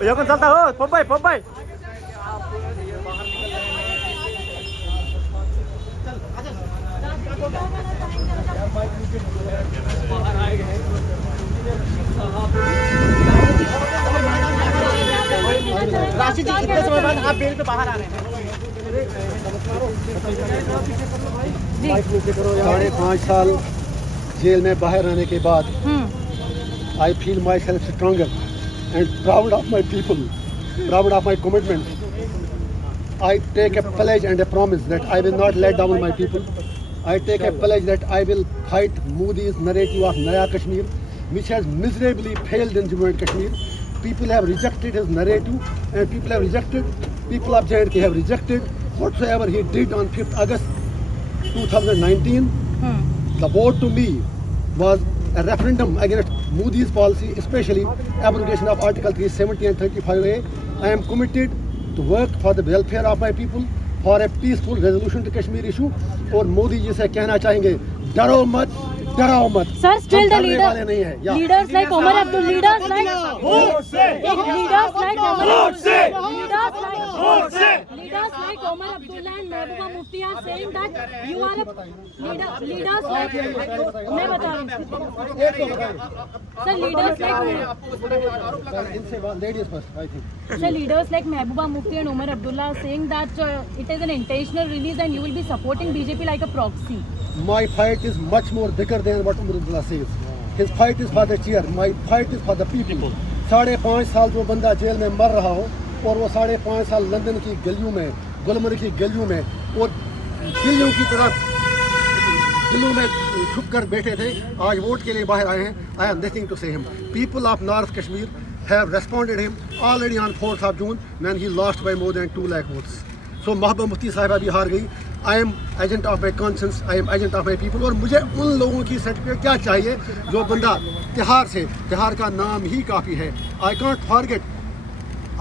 Ya kan salta ho, Pompai, Pompai. राशि जी कितने समय बाद आप बेल पे बाहर आ रहे हैं? 5.5 साल जेल में बाहर रहने के बाद I feel myself stronger and proud of my people, proud of my commitment. I take a pledge and a promise that I will not let down my people. I take a pledge that I will fight Modi's narrative of Naya Kashmir, which has miserably failed in Jammu and Kashmir. People have rejected his narrative, and people of J&K have rejected whatsoever he did on 5th August 2019. The vote to me was a referendum against Modi's policy, especially abrogation of Article 370 and 35A. I am committed to work for the welfare of my people, for a peaceful resolution to Kashmir issue. और मोदी जी से कहना चाहेंगे, डरो मत, डराओ मत. Sir, still the leaders like Omar Abdul, leaders like Omar Abdullah and Mehbooba Mufti are saying that you are a leaders like मैं बता रही हूँ sir, leaders like Mehbooba Mufti and Omar Abdullah are saying that it is an intentional release and you will be supporting BJP like a proxy. My fight is much more bigger than what Omar Abdullah says. His fight is for the chair. My fight is for the people. 5.5 साल जो बंदा jail में मर रहा हो और वो 5.5 साल लंदन की गलियों में, गुलमर्ग की गलियों में और दिल्लियों की तरफ दिलों में छुप कर बैठे थे, आज वोट के लिए बाहर आए हैं. I have nothing to say him. People of North Kashmir have responded him already on 4th of June when he lost by more than 2 lakh votes. So Mehbooba Mufti साहिबा भी हार गई. I am agent of my conscience, I am agent of my people. और मुझे उन लोगों की certificate क्या चाहिए जो बंदा तिहाड़ का नाम ही काफ़ी है. I can't forget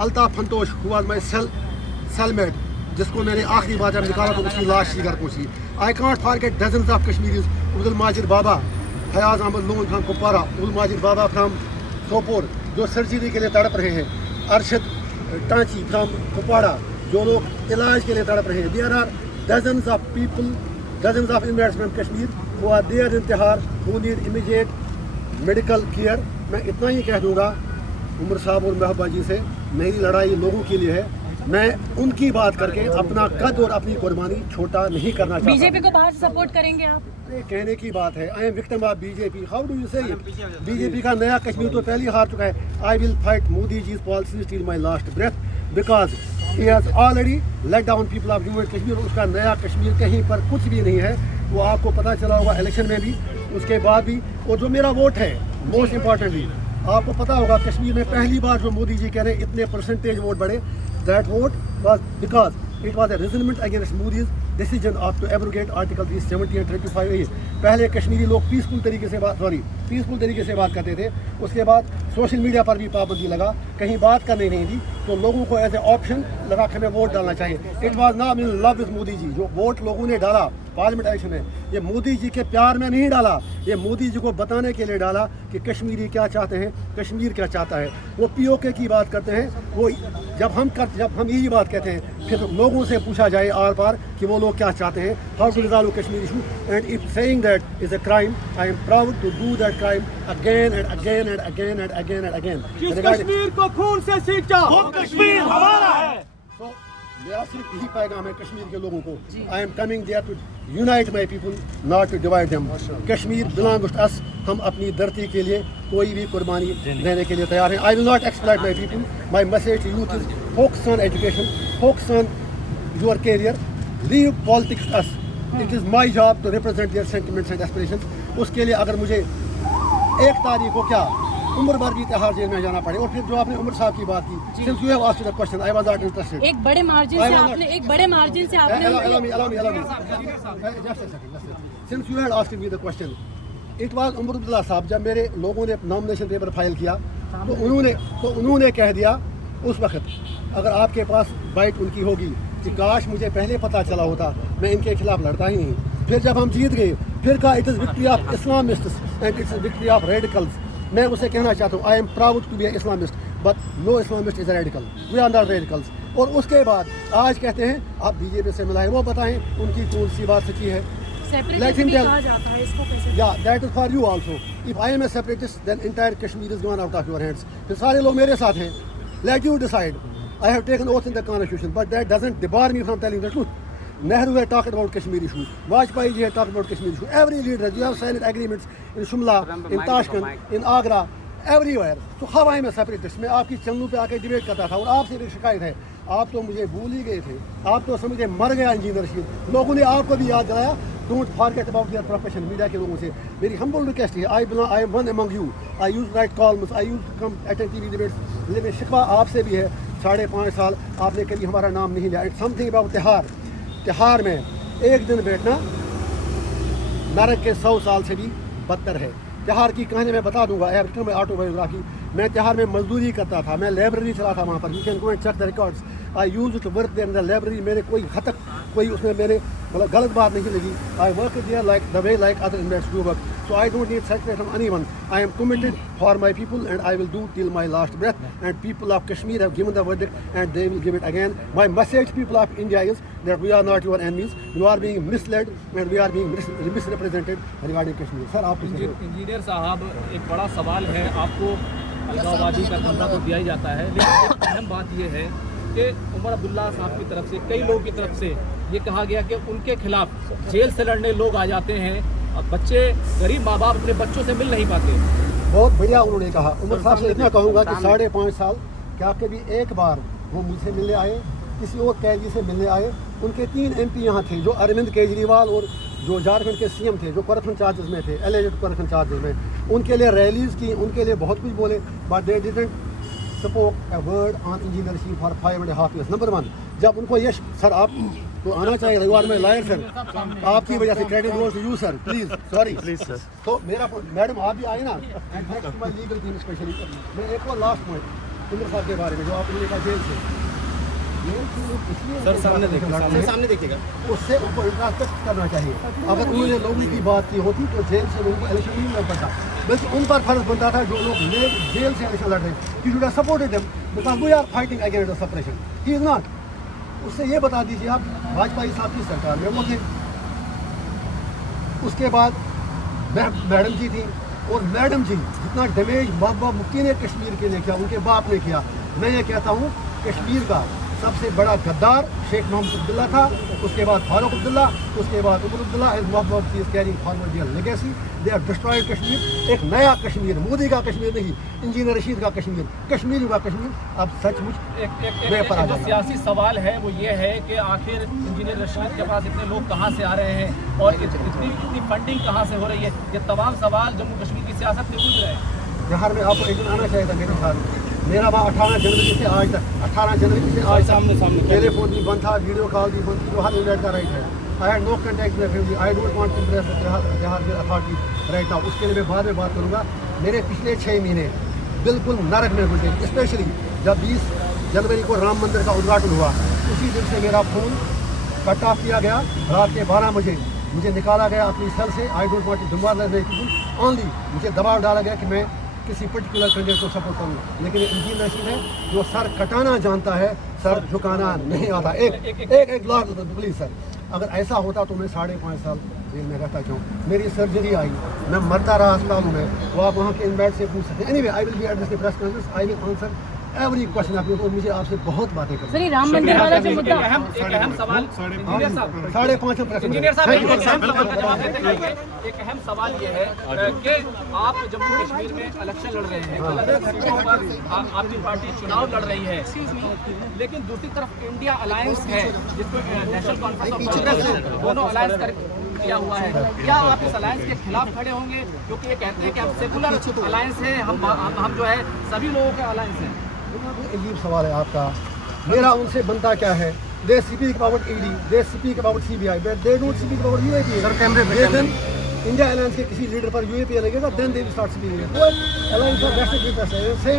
Altaf फंतोश who was my cellmate, जिसको मैंने आखिरी बार जब निकाला तो उसकी लाश ही घर पहुँची. I can't forget dozens of Kashmiris, Abdul Majid Baba, Fayaz Ahmad Loon from Kupwara, Abdul Majid Baba from Sopore, जो सर्जरी के लिए तड़प रहे हैं. अरशद टांची from Kupwara, जो लोग इलाज के लिए तड़प रहे हैं. There are dozens of people, dozens of inmates from Kashmir who are there in Tihar who need immediate medical care. मैं इतना ही कह दूँगा उमर साहब और महबूबा जी से, मेरी लड़ाई लोगों के लिए है. मैं उनकी बात करके अपना कद और अपनी कुर्बानी छोटा नहीं करना चाहता. बीजेपी को बाहर से सपोर्ट करेंगे आप? ये कहने की बात है. I am victim of BJP. How do you say it? BJP का नया कश्मीर तो पहले ही हार चुका है. आई विल फाइट मोदी जी's policies till my last breath because he has already let down people of Jammu and Kashmir. उसका नया कश्मीर कहीं पर कुछ भी नहीं है. वो आपको पता चला होगा इलेक्शन में भी, उसके बाद भी. और जो मेरा वोट है, मोस्ट इम्पॉर्टेंटली आपको पता होगा कश्मीर में पहली बार जो मोदी जी कह रहे हैं इतने परसेंटेज वोट बढ़े, that vote was because it was a resentment against Modi's decision of to abrogate Article 370 and 35A. पहले कश्मीरी लोग पीसफुल तरीके से बात करते थे. उसके बाद सोशल मीडिया पर भी पाबंदी लगा, कहीं बात करने नहीं दी, तो लोगों को एज ए ऑप्शन लगा कि हमें वोट डालना चाहिए. It was not in love with Modi ji. जो वोट लोगों ने डाला पार्लियामेंट इलेक्शन में, ये मोदी जी के प्यार में नहीं डाला, ये मोदी जी को बताने के लिए डाला कि कश्मीरी क्या चाहते हैं, कश्मीर क्या चाहता है. वो POK की बात करते हैं. वो जब हम यही बात कहते हैं, फिर लोगों से पूछा जाए आर पार कि वो लोग क्या चाहते हैं, how to resolve Kashmir issue. And if saying that is a crime, I am proud to do that crime again and again and again and again and again. Kashmir को खून से सींचा, वो कश्मीर हमारा है. तो मेरा सिर्फ यही पैगाम है कश्मीर के लोगों को. I am coming there to unite my people, not to divide them. Kashmir belongs to us. हम अपनी धरती के लिए कोई भी कुर्बानी देने के लिए तैयार हैं. I will not exploit my people. My message to youth is focus on education, focus on your career, leave politics to us. It is my job to represent their sentiments and aspirations. उसके लिए अगर मुझे 1 तारीख को क्या उम्र भर भी तिहाड़ जेल में जाना पड़े. और फिर जो आपने उमर साहब की बात की, since you have asked the question, I was not interested. एक बड़े मार्जिन से आपने allow me. Just a second. Since you had asked me the question, it was Omar Abdullah साहब. जब मेरे लोगों ने नॉमिनेशन पेपर फाइल किया तो उन्होंने कह दिया उस वक्त, अगर आपके पास बाइट उनकी होगी कि काश मुझे पहले पता चला होता, मैं इनके खिलाफ लड़ता ही नहीं. फिर जब हम जीत गए, फिर कहा it is victory of Islamists and it's victory of radicals. मैं उसे कहना चाहता हूँ, I am proud to be Islamist. But no Islamist is radical, we are not radicals. और उसके बाद आज कहते हैं आप बीजेपी से मिलाएं, वो बताएं उनकी कौन सी बात सच्ची है। सेपरेटिस्ट भी कहा जाता है इसको कैसे? Yeah, that is for you also. If I am a separatist, then entire Kashmir is gone out of your hands. फिर सारे लोग मेरे साथ हैं. Let you decide. I have taken oath in the constitution, but that doesn't debar me from telling the truth. Nehru had talked about Kashmir issue. Vajpayee ji had talked about Kashmir issue. Every leader, you have signed agreements in Shimla, in Tashkent, in Agra, everywhere. So how I am a separatist? मैं आपकी चन्नू पे आके debate करता था और आपसे भी शिकायत है, आप तो मुझे भूल ही गए थे, आप तो समझे मर गया इंजीनियर रशीद। लोगों ने आपको भी याद दिलाया, don't forget about your profession. Media के लोगों से मेरी हम्बल रिक्वेस्ट है, I M one among you, I use right columns, I use come attend TV debates. लेकिन शिकवा आपसे भी है, 5.5 साल आपने कभी हमारा नाम नहीं लिया। इट्स समथिंग अबाउट तिहाड़ में एक दिन बैठना नरक के 100 साल से भी बदतर है। तिहाड़ की कहानी मैं बता दूंगा, I have written my autobiography. मैं तिहाड़ में मजदूरी करता था, मैं लाइब्रेरी चला था वहाँ पर, you can go and check the records. I used to work there in the library. मेरे कोई हद तक कोई उसमें मेरे मतलब गलत बात नहीं लगी। I work there like the way like other investors do work, so I don't need certificate from anyone. I am committed for my people and I will do till my last breath and people of Kashmir have given the verdict and they will give it again. My message people of India is that we are not your enemies, you are being misled and we are being misrepresented regarding Kashmir. Sir आप engineer साहब, एक बड़ा सवाल है, आपको अलगाववादी का कमरा तो दिया ही जाता है, लेकिन एक अहम बात यह है कि उमर अब्दुल्ला साहब की तरफ से, कई लोगों की तरफ से ये कहा गया कि उनके खिलाफ जेल से लड़ने लोग आ जाते हैं और बच्चे, गरीब माँ बाप अपने बच्चों से मिल नहीं पाते। बहुत बढ़िया उन्होंने कहा। उमर साहब से इतना कहूँगा कि 5.5 साल क्या कभी एक बार वो मुझसे मिलने आए, किसी और कैदी से मिलने आए? उनके 3 MP यहाँ थे, जो अरविंद केजरीवाल और जो झारखंड के CM थे, जो करप्शन चार्जेस में थे, एलिजेड करप्शन चार्जेस में, उनके लिए रैलीज की, उनके लिए बहुत कुछ बोले, but they didn't spoke a word on engineer Rashid for 5.5 years। Number 1, जब उनको यश सर आप तो आना चाहिए, रविवार में लायर सर, आपकी वजह से credit goes to you sir, please sorry please sir. तो मेरा मैडम आप भी आए ना, and thanks to my legal team specially. मैं एक और लास्ट पॉइंट उमर साहब के बारे में, जो आपने कहा जेल से सर सामने देखिएगा, उससे उनको इंट्रास्पेक्ट करना चाहिए। अगर उन्होंने लोगों की बात की होती तो जेल से लोगों को इलेक्शन नहीं लड़ पड़ता, बल्कि उन पर फर्ज बनता था जो लोग जेल से इलेक्शन लड़ रहे हैं। He should have supported them because we are fighting against the suppression, he is not. उससे ये बता दीजिए आप, वाजपेयी साहब की सरकार में वो थे, उसके बाद मैडम जी थी, और मैडम जी जितना डैमेज महबूबा मुफ्ती ने कश्मीर के लिए किया, उनके बाप ने किया। मैं ये कहता हूँ कश्मीर का सबसे बड़ा गद्दार शेख मोहम्मद अब्दुल्ला था, उसके बाद फारूक अब्दुल्ला, उसके बाद Omar Abdullah. Mehbooba Mufti is carrying forward their legacy, they have destroyed Kashmir. एक नया कश्मीर, मोदी का कश्मीर नहीं, इंजीनियर रशीद का कश्मीर, कश्मीर का कश्मीर अब सचमुच एक सियासी सवाल है, वो ये है कि आखिर इंजीनियर रशीद के पास इतने लोग कहाँ से आ रहे हैं और इतनी फंडिंग कहाँ से हो रही है? ये तमाम सवाल जम्मू कश्मीर की सियासत में पूछ रहे हैं। बिहार में आपको एक दिन आना चाहिए था मेरे साथ। मेरा वहाँ 18 जनवरी से आज तक, 18 जनवरी से आज सामने टेलीफोन भी बंद था, वीडियो कॉल भी बंद थी, जो हर इंडिया का राइट है। I had no contact with family, I don't want to impress Bihar के अथॉरिटीज राइट नाउ। उसके लिए मैं बाद में बात करूँगा। मेरे पिछले 6 महीने बिल्कुल नरक में गुजरे, स्पेशली जब 20 जनवरी को राम मंदिर का उद्घाटन हुआ, उसी दिन से मेरा फ़ोन कट ऑफ किया गया। रात के 12 बजे मुझे निकाला गया अपनी सेल से। I don't want to demoralise people, only मुझे दबाव डाला गया कि मैं किसी पर्टिकुलर कैंडिडेट को सपोर्ट करूँ। लेकिन इंजीनियर रशीद है जो सर कटाना जानता है, सर झुकाना नहीं आता। एक लाख प्लीज सर, अगर ऐसा होता तो मैं 5.5 साल जेल में रहता क्यों? मेरी सर्जरी आई, मैं मरता रहा अस्पतालों में, वो आप वहाँ के इनमेट से पूछ सकते हैं। Anyway I will be at this press conference, I will answer every question आपको, और मुझे आपसे बहुत बातें करनी। सर, राम मंदिर वाला जो मुद्दा, एक अहम सवाल इंजीनियर साहब, 5.5 इंजीनियर साहब एक अहम सवाल का जवाब देते हैं। एक अहम सवाल ये है कि आप जम्मू कश्मीर में इलेक्शन लड़ रहे हैं, अलग सीटों पर आपकी पार्टी चुनाव लड़ रही है, लेकिन दूसरी तरफ इंडिया अलायंस है जिसको नेशनल कॉन्फ्रेंस ऑफ कांग्रेस, दोनों अलायंस कर किया हुआ है। क्या आप इस अलायंस के खिलाफ खड़े होंगे? क्योंकि ये कहते हैं कि हम सेकुलर अलायंस है, हम जो है सभी लोगों का अलायंस है। अजीब सवाल है आपका। मेरा उनसे बनता क्या है? They speak about ED, they speak about CBI, but they don't speak about UAP। Sir कैमरे पे इंडिया अलायंस के किसी लीडर पर UAP लगेगा, then they will start speaking. Alliance of vested interest है।